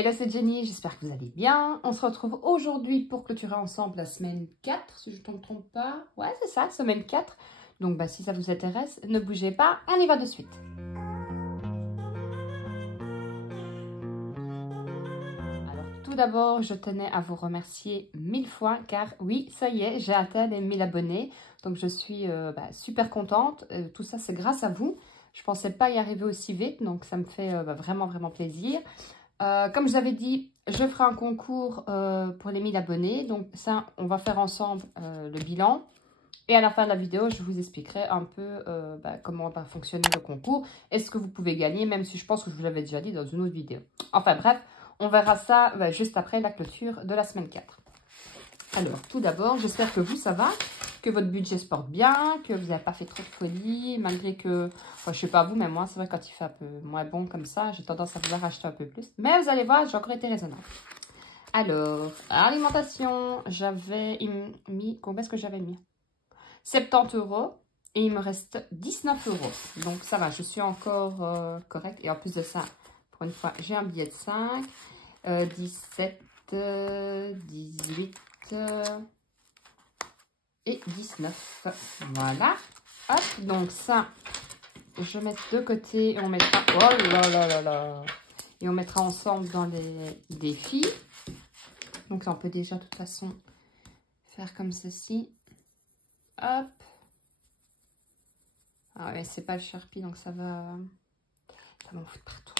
Hello, c'est Jenny, j'espère que vous allez bien. On se retrouve aujourd'hui pour clôturer ensemble la semaine 4, si je ne me trompe pas. Ouais, c'est ça, semaine 4. Donc, si ça vous intéresse, ne bougez pas, on y va de suite. Alors, tout d'abord, je tenais à vous remercier 1000 fois, car oui, ça y est, j'ai atteint les 1000 abonnés. Donc, je suis super contente. Tout ça, c'est grâce à vous. Je ne pensais pas y arriver aussi vite, donc ça me fait vraiment plaisir. Comme je vous avais dit, je ferai un concours pour les 1000 abonnés. Donc ça, on va faire ensemble le bilan. Et à la fin de la vidéo, je vous expliquerai un peu comment va fonctionner le concours. Est-ce que vous pouvez gagner, même si je pense que je vous l'avais déjà dit dans une autre vidéo. Enfin bref, on verra ça juste après la clôture de la semaine 4. Alors, tout d'abord, j'espère que vous, ça va, que votre budget se porte bien, que vous n'avez pas fait trop de folie, malgré que, enfin, je sais pas vous, mais moi, c'est vrai, quand il fait un peu moins bon comme ça, j'ai tendance à vouloir acheter un peu plus. Mais vous allez voir, j'ai encore été raisonnable. Alors, alimentation, j'avais mis, combien est-ce que j'avais mis? 70 € et il me reste 19 €. Donc, ça va, je suis encore correcte. Et en plus de ça, pour une fois, j'ai un billet de 5, 17, 18, et 19. Voilà. Hop, donc ça, je mets de côté et on mettra... Oh là là là là. Et on mettra ensemble dans les défis. Donc ça, on peut déjà de toute façon faire comme ceci. Hop. Ah ouais, c'est pas le Sharpie, donc ça va... Ça m'en fout partout.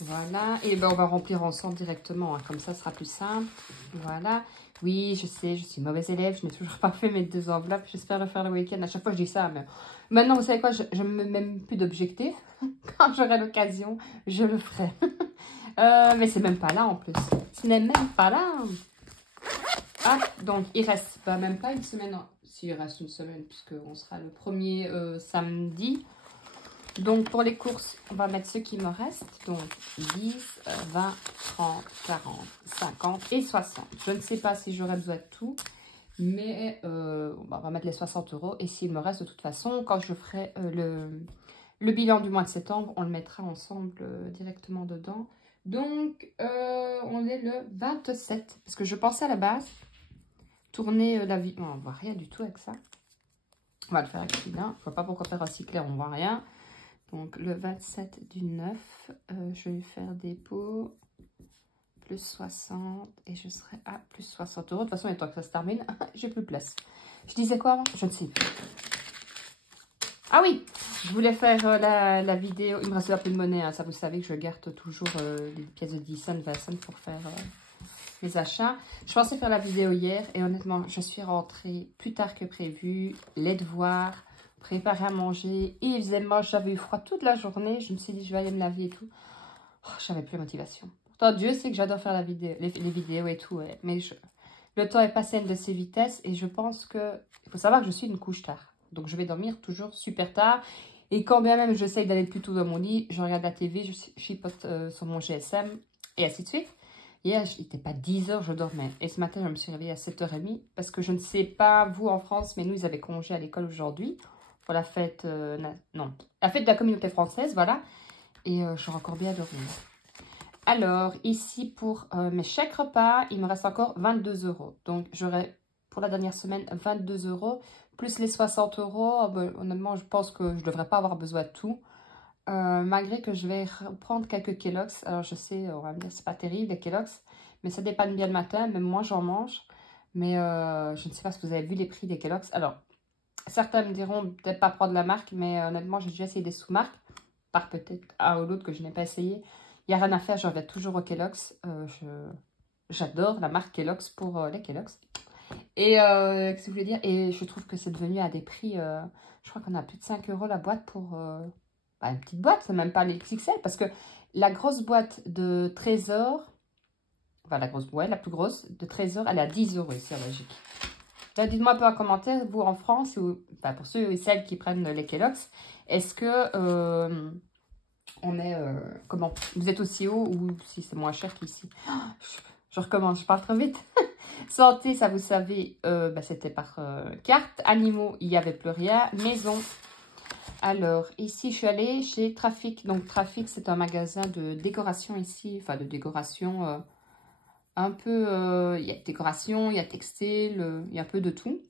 Voilà. Et ben on va remplir ensemble directement. Hein. Comme ça, ce sera plus simple. Voilà. Oui, je sais, je suis mauvaise élève. Je n'ai toujours pas fait mes 2 enveloppes. J'espère le faire le week-end. À chaque fois, je dis ça. Mais maintenant, vous savez quoi? Je ne me mets même plus d'objectifs. Quand j'aurai l'occasion, je le ferai. Mais c'est même pas là, en plus. Ce n'est même pas là. Ah, donc, il reste même pas une semaine. Si, il reste une semaine, puisqu'on sera le premier samedi. Donc, pour les courses, on va mettre ce qui me reste. Donc, 10, 20, 30, 40, 50 et 60. Je ne sais pas si j'aurai besoin de tout. Mais on va mettre les 60 €. Et s'il me reste, de toute façon, quand je ferai le bilan du mois de septembre, on le mettra ensemble directement dedans. Donc, on est le 27. Parce que je pensais à la base tourner la vie... on ne voit rien du tout avec ça. On va le faire avec celui-là. Je ne vois pas pourquoi faire aussi clair, on ne voit rien. Donc, le 27 du 9, je vais faire dépôt, plus 60, et je serai à plus 60 €. De toute façon, il temps que ça se termine, j'ai plus de place. Je disais quoi avant? Je ne sais plus. Ah oui, je voulais faire la vidéo. Il me reste un peu de monnaie, hein, ça vous savez que je garde toujours les pièces de 10 cents, 20 cents pour faire les achats. Je pensais faire la vidéo hier, et honnêtement, je suis rentrée plus tard que prévu, les devoirs, préparer à manger, et évidemment j'avais eu froid toute la journée. Je me suis dit je vais aller me laver et tout. Oh, j'avais plus de motivation. Pourtant Dieu sait que j'adore faire les vidéos et tout, ouais. Mais le temps est passé à une de ses vitesses et je pense que il faut savoir que je suis une couche tard, donc je vais dormir toujours super tard. Et quand bien même j'essaye d'aller plus tôt dans mon lit, je regarde la TV, je chipote sur mon GSM et ainsi de suite. Hier, il n'était pas 10 h, je dormais. Et ce matin, je me suis réveillée à 7 h 30 parce que je ne sais pas, vous en France, mais nous, ils avaient congé à l'école aujourd'hui pour la fête, la fête de la communauté française, voilà. Et je suis encore bien dormie. Alors, ici, pour mes chèques repas, il me reste encore 22 €. Donc, j'aurai pour la dernière semaine 22 €, plus les 60 €. Honnêtement, je pense que je ne devrais pas avoir besoin de tout. Malgré que je vais reprendre quelques Kellogg's. Alors, je sais, on va me dire, c'est pas terrible, les Kellogg's. Mais ça dépanne bien le matin, même moi, j'en mange. Mais je ne sais pas si vous avez vu les prix des Kellogg's. Alors, certains me diront peut-être pas prendre la marque, mais honnêtement, j'ai déjà essayé des sous-marques. Par peut-être un ou l'autre que je n'ai pas essayé. Il n'y a rien à faire, je reviens toujours au Kellogg's. J'adore la marque Kellogg's pour les Kellogg's. Et qu'est-ce que je voulais dire? Et je trouve que c'est devenu à des prix, je crois qu'on a plus de 5 € la boîte pour une petite boîte, c'est même pas les XXL. Parce que la grosse boîte de Trésor, enfin la plus grosse de Trésor, elle est à 10 € ici en Belgique. Dites-moi un peu en commentaire, vous en France, ou pour ceux et celles qui prennent les Kellogg's, est-ce que on est, comment, vous êtes aussi haut ou si c'est moins cher qu'ici? Je recommence, je parle trop vite. Santé, ça vous savez, c'était par carte. Animaux, il n'y avait plus rien. Maison. Alors, ici, je suis allée chez Trafic. Donc, Trafic, c'est un magasin de décoration ici. Enfin, de décoration un peu... il y a décoration, il y a textile, il y a un peu de tout.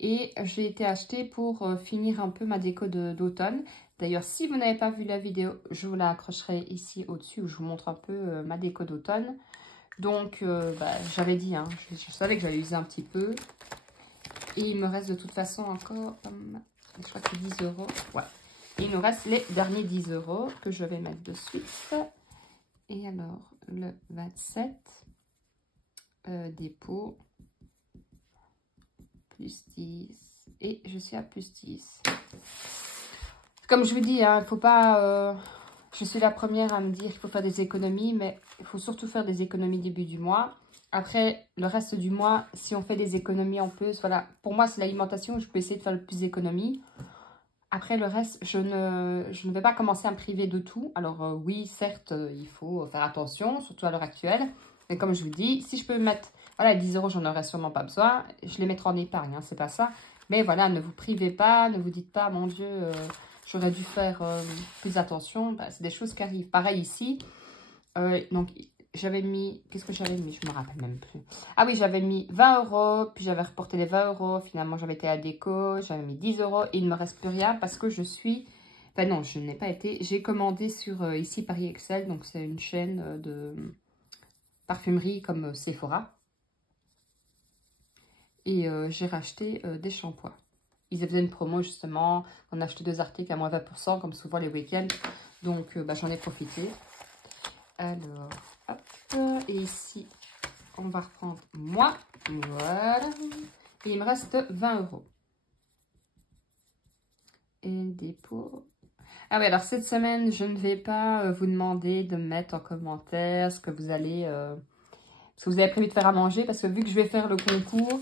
Et j'ai été acheter pour finir un peu ma déco d'automne. D'ailleurs, si vous n'avez pas vu la vidéo, je vous la accrocherai ici au-dessus où je vous montre un peu ma déco d'automne. Donc, j'avais dit, hein, je savais que j'allais user un petit peu. Et il me reste de toute façon encore, je crois que c'est 10 €. Ouais. Et il me reste les derniers 10 € que je vais mettre de suite. Et alors, le 27, dépôt, plus 10. Et je suis à plus 10. Comme je vous dis, hein, il ne faut pas... je suis la première à me dire qu'il faut faire des économies, mais il faut surtout faire des économies début du mois. Après, le reste du mois, si on fait des économies en plus, voilà. Pour moi, c'est l'alimentation, je peux essayer de faire le plus d'économies. Après, le reste, je ne vais pas commencer à me priver de tout. Alors, oui, certes, il faut faire attention, surtout à l'heure actuelle. Mais comme je vous dis, si je peux mettre, voilà, 10 €, j'en aurais sûrement pas besoin. Je les mettrai en épargne, hein, c'est pas ça. Mais voilà, ne vous privez pas, ne vous dites pas, mon Dieu, j'aurais dû faire plus attention. Bah, c'est des choses qui arrivent. Pareil ici. Donc, j'avais mis... Qu'est-ce que j'avais mis? Je me rappelle même plus. Ah oui, j'avais mis 20 €. Puis, j'avais reporté les 20 €. Finalement, j'avais été à la déco. J'avais mis 10 €. Et il ne me reste plus rien parce que je suis... Enfin, non, je n'ai pas été... J'ai commandé sur ici Paris Excel. Donc, c'est une chaîne de parfumerie comme Sephora. Et j'ai racheté des shampoings. Ils faisaient une promo, justement. On a acheté 2 articles à moins 20%, comme souvent les week-ends. Donc, j'en ai profité. Alors, hop, et ici, on va reprendre moi, voilà, et il me reste 20 €. Et dépôt. Ah oui, alors cette semaine, je ne vais pas vous demander de mettre en commentaire ce que vous allez, ce que vous avez prévu de faire à manger, parce que vu que je vais faire le concours,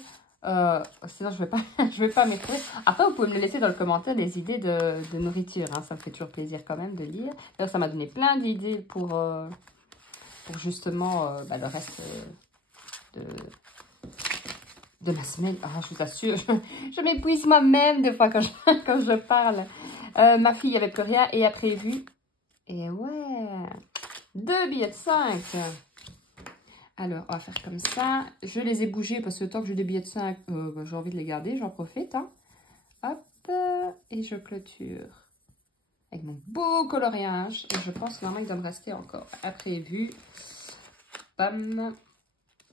sinon je vais pas, je vais pas m'écrire. Après, vous pouvez me laisser dans le commentaire des idées de nourriture, hein, ça me fait toujours plaisir quand même de lire. D'ailleurs, ça m'a donné plein d'idées pour justement le reste de ma semaine. Ah, je vous assure, je m'épuise moi-même des fois quand je parle. Ma fille avait plus rien et a prévu. Et ouais, 2 billets de 5. Alors, on va faire comme ça. Je les ai bougés parce que tant que j'ai des billets de 5, j'ai envie de les garder. J'en profite. Hein. Hop, et je clôture. Avec mon beau coloriage. Et je pense normalement il doit me rester encore à prévu. Bam.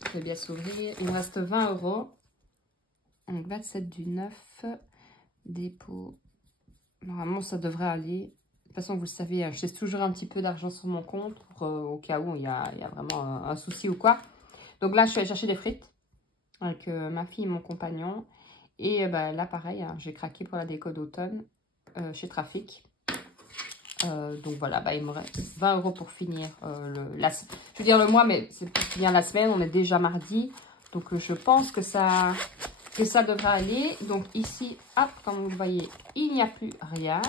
Je vais bien s'ouvrir. Il me reste 20 €. Donc 27 du 9. Dépôt. Normalement, ça devrait aller. De toute façon, vous le savez, je laisse toujours un petit peu d'argent sur mon compte pour, au cas où il y a vraiment un souci ou quoi. Donc là, je suis allée chercher des frites avec ma fille et mon compagnon. Et là, pareil, hein, j'ai craqué pour la déco d'automne chez Trafic. Donc voilà, il me reste 20 € pour finir je veux dire le mois, mais c'est pour finir la semaine. On est déjà mardi. Donc je pense que ça devrait aller. Donc ici, hop, comme vous le voyez, il n'y a plus rien.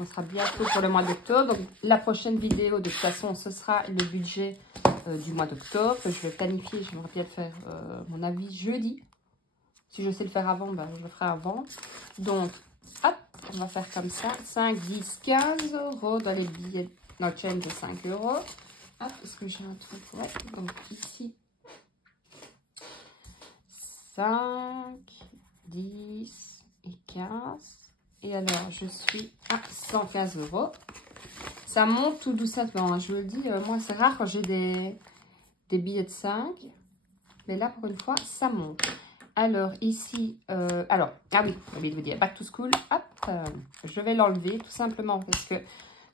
On sera bientôt pour le mois d'octobre. Donc la prochaine vidéo, de toute façon, ce sera le budget du mois d'octobre. Que je vais planifier. Je vais bien faire mon avis jeudi. Si je sais le faire avant, je le ferai avant. Donc, hop, on va faire comme ça. 5, 10, 15 € dans les billets, dans le chain de 5 €. Hop, est-ce que j'ai un truc? Ouais, donc ici. 5, 10 et 15. Et alors, je suis à 115 €. Ça monte tout doucement. Je vous le dis, moi, c'est rare quand j'ai des billets de 5. Mais là, pour une fois, ça monte. Alors, ici, ah oui, j'ai oublié de vous dire, back to school, hop, je vais l'enlever tout simplement parce que,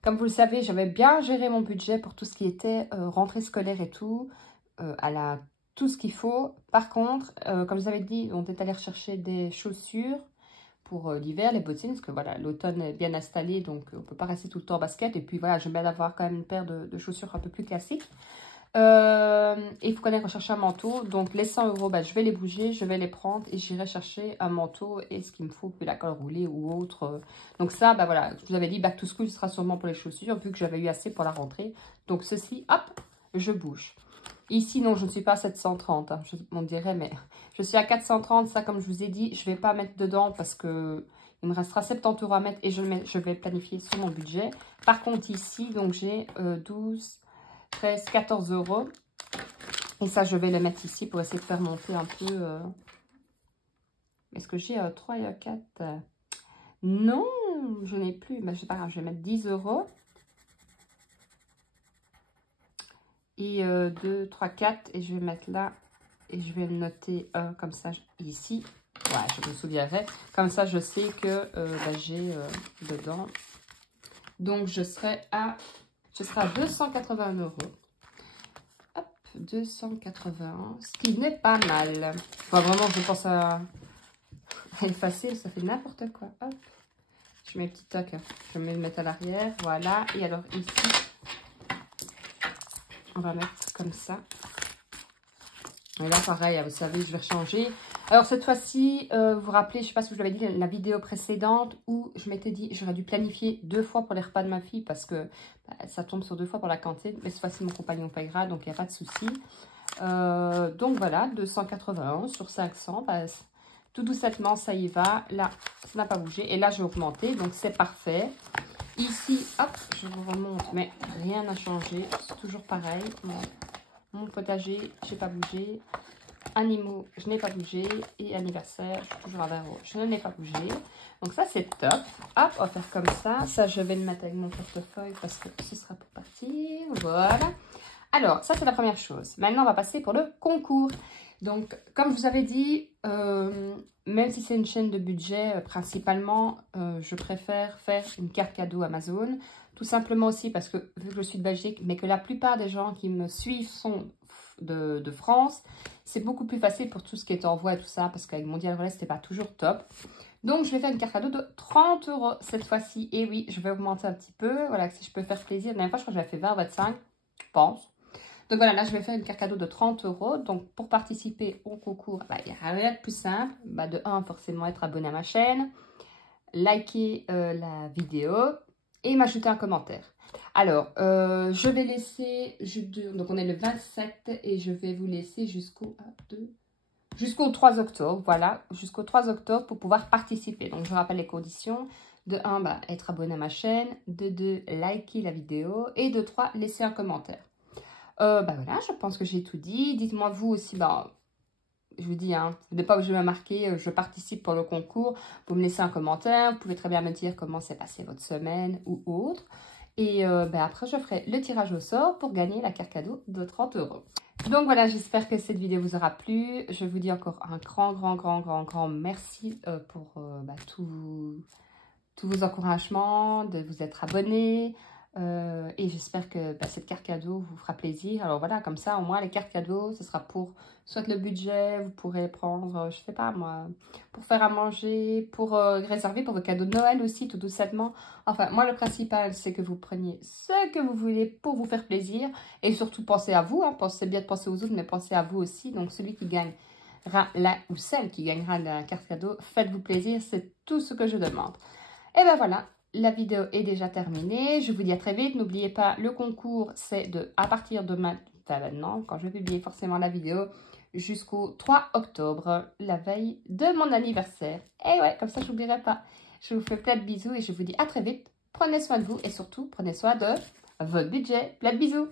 comme vous le savez, j'avais bien géré mon budget pour tout ce qui était rentrée scolaire et tout, tout ce qu'il faut. Par contre, comme je vous avais dit, on est allé rechercher des chaussures pour l'hiver, les bottines, parce que voilà, l'automne est bien installé, donc on ne peut pas rester tout le temps en basket. Et puis voilà, j'aime bien avoir quand même une paire de chaussures un peu plus classiques. Il faut qu'on aille rechercher un manteau. Donc les 100 €, je vais les bouger, je vais les prendre et j'irai chercher un manteau et ce qu'il me faut, puis la colle roulée ou autre. Donc ça, voilà, je vous avais dit back to school sera sûrement pour les chaussures vu que j'avais eu assez pour la rentrée. Donc ceci, hop, je bouge. Ici, non, je ne suis pas à 730, hein, on dirait, mais je suis à 430. Ça, comme je vous ai dit, je ne vais pas mettre dedans parce que Il me restera 70 € à mettre et je vais planifier sur mon budget. Par contre, ici, donc j'ai 12, 13, 14 €. Et ça, je vais le mettre ici pour essayer de faire monter un peu. Est-ce que j'ai 3 et 4 Non, je n'ai plus. Ben, c'est pas grave, je vais mettre 10 €. Et 2, 3, 4. Et je vais mettre là. Et je vais le noter comme ça ici. Ouais, je me souviendrai. Comme ça, je sais que j'ai dedans. Donc, je serai à 280 €. Hop, 280. Ce qui n'est pas mal. Enfin, vraiment, je pense à effacer. Ça fait n'importe quoi. Hop. Je mets un petit toc. Je vais le mettre à l'arrière. Voilà. Et alors, ici, on va mettre comme ça. Et là, pareil, vous savez, je vais changer. Alors, cette fois-ci, vous vous rappelez, je ne sais pas si je vous l'avais dit, la vidéo précédente où je m'étais dit, j'aurais dû planifier 2 fois pour les repas de ma fille parce que ça tombe sur 2 fois pour la cantine. Mais cette fois-ci, mon compagnon paiera, donc il n'y a pas de souci. Donc, voilà, 281 sur 500. Bah, tout doucement, ça y va. Là, ça n'a pas bougé. Et là, j'ai augmenté, donc c'est parfait. Ici, hop, je vous remonte, mais rien n'a changé. C'est toujours pareil. Mon potager, je n'ai pas bougé. Animaux, je n'ai pas bougé. Et anniversaire, je suis toujours à 20 €. Je n'ai pas bougé. Donc ça, c'est top. Hop, on va faire comme ça. Ça, je vais le mettre avec mon portefeuille parce que ce sera pour partir. Voilà. Alors, ça, c'est la première chose. Maintenant, on va passer pour le concours. Donc, comme je vous avais dit, même si c'est une chaîne de budget, principalement, je préfère faire une carte cadeau Amazon. Tout simplement aussi parce que, vu que je suis de Belgique, mais que la plupart des gens qui me suivent sont de France, c'est beaucoup plus facile pour tout ce qui est envoi et tout ça, parce qu'avec Mondial Relais, c'était pas toujours top. Donc, je vais faire une carte cadeau de 30 € cette fois-ci. Et oui, je vais augmenter un petit peu. Voilà, si je peux faire plaisir. La dernière fois, je crois que j'avais fait 20, 25, je pense. Donc voilà, là, je vais faire une carte cadeau de 30 €. Donc, pour participer au concours, il n'y a rien de plus simple. De 1, forcément, être abonné à ma chaîne, liker la vidéo et m'ajouter un commentaire. Alors, je vais laisser, donc on est le 27 et je vais vous laisser jusqu'au 3 octobre, voilà, jusqu'au 3 octobre pour pouvoir participer. Donc, je rappelle les conditions. De 1, être abonné à ma chaîne. De 2, liker la vidéo. Et de 3, laisser un commentaire. Voilà, je pense que j'ai tout dit. Dites-moi vous aussi, je vous dis, vous n'êtes pas obligé de me marquer, je participe pour le concours. Vous me laissez un commentaire, vous pouvez très bien me dire comment s'est passée votre semaine ou autre. Et après, je ferai le tirage au sort pour gagner la carte cadeau de 30 €. Donc voilà, j'espère que cette vidéo vous aura plu. Je vous dis encore un grand merci pour tous vos encouragements, de vous être abonnés. Et j'espère que cette carte cadeau vous fera plaisir. Alors voilà, comme ça, au moins, les cartes cadeaux, ce sera pour soit le budget, vous pourrez prendre, je sais pas moi, pour faire à manger, pour réserver pour vos cadeaux de Noël aussi, tout doucement. Enfin, moi, le principal, c'est que vous preniez ce que vous voulez pour vous faire plaisir. Et surtout, pensez à vous. Pensez bien de penser aux autres, mais pensez à vous aussi. Donc, celui qui gagnera ou celle qui gagnera la carte cadeau, faites-vous plaisir. C'est tout ce que je demande. Et ben voilà. La vidéo est déjà terminée. Je vous dis à très vite. N'oubliez pas, le concours, c'est à partir de maintenant, quand je vais publier forcément la vidéo, jusqu'au 3 octobre, la veille de mon anniversaire. Et ouais, comme ça, je n'oublierai pas. Je vous fais plein de bisous et je vous dis à très vite. Prenez soin de vous et surtout, prenez soin de votre budget. Plein de bisous.